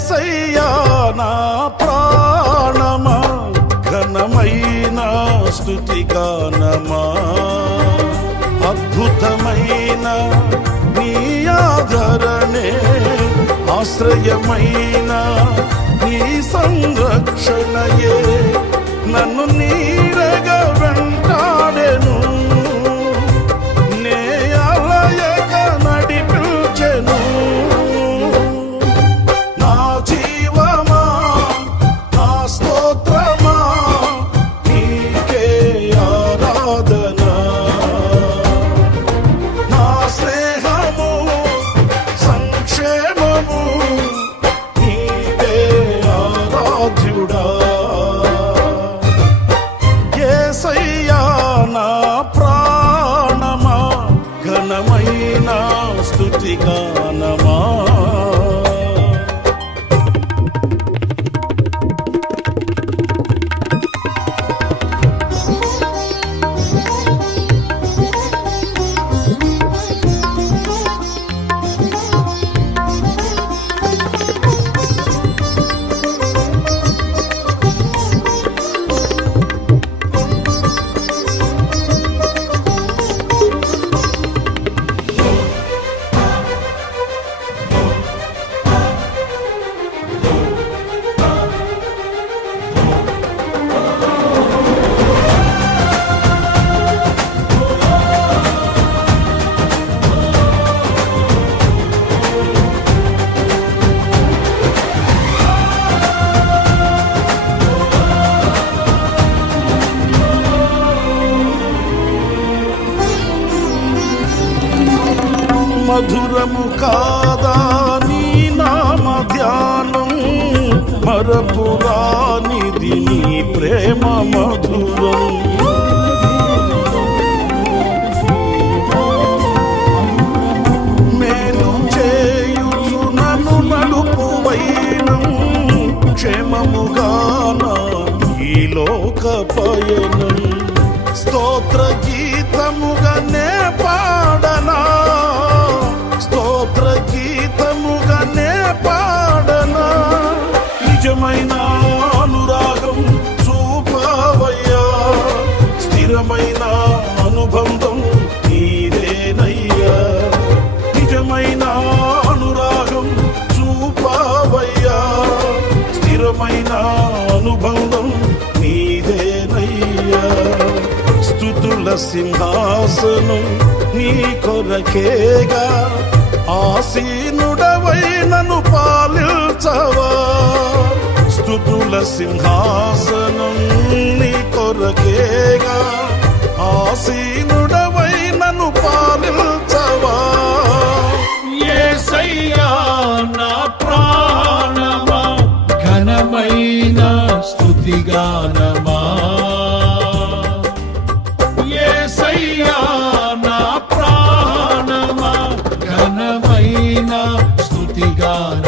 యేసయ్యా నా ప్రాణమా ఘనమైన స్తుతిగానమా అద్భుతమైన నీ ఆదరణే ఆశ్రయమైన నీ సంరక్షణయే నన్ను నీడగా వెంటాడెను నే అలయక నడిపించెను నా జీవమా నా స్తోత్రమా నీకే ఆరాధన నా స్నేహము సంక్షేమము నీవే ఆరాధ్యుడా యేసయ్యా నా ప్రాణమా ఘనమైన స్తుతిగానమా మధురము కాదా నీ నామ ధ్యానం మరపురానిది నీ ప్రేమ మధురం మేలు చేయుచు నన్ను నడుపు వైనం క్షేమముగాన ఈ లోక పయనం స్తోత్ర గీతముగానే పాడనా స్తోత్ర గీతముగానే పాడనా నిజమైన అనురాగం చూపవయ్యా స్థిరమైన అనుబంధం నీదేనయ్యా నిజమైన అనురాగం చూపవయ్యా స్థిరమైన అనుబంధం నీదేనయ్యా స్తుతుల సింహాసనం నీ కొరకేగా ఆసీనుడవై నన్ను పాలించవా స్తుతుల సింహాసనం నీ కొరకేగా ఆసీనుడవై నన్ను పాలించవా యేసయ్యా నా ప్రాణమా ఘనమైన స్తుతిగానమా యేసయ్యా నా ప్రాణమా ఘనమైన స్తుతిగానమా